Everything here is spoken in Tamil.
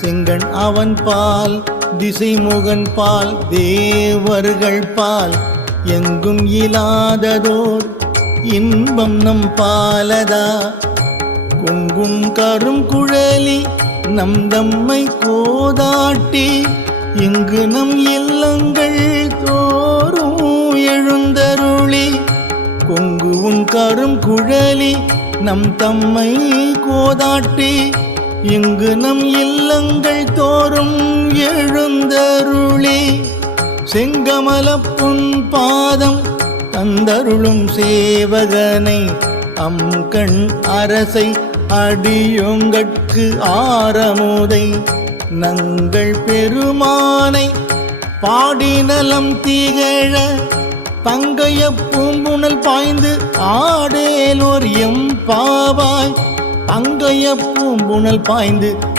செங்கன் அவன் பால் திசைமுகன் பால் தேவர்கள் பால். எங்கும் இல்லாததோர் இன்பம் நம் பாலதா. கொங்கும் கரும் குழலி நம் தம்மை கோதாட்டி. இங்கு நம் இல்லங்கள் தோறும் எழுந்தருளி. கொங்கு உன் கரும் குழலி நம் தம்மை கோதாட்டி. இங்கு நம் இல்லங்கள் தோறும் எழுந்தருளே. செங்கமலப்புன் பாதம் தந்தருளும் சேவகனை அம் கண் அரசை அடியுங்கட்கு ஆரமுதை. நங்கள் பெருமானை பாடினலம் திகழ பங்கைய பூம்புணல் பாய்ந்து ஆடேலோர் எம் பாவாய். பங்கைய பூம்புணல் பாய்ந்து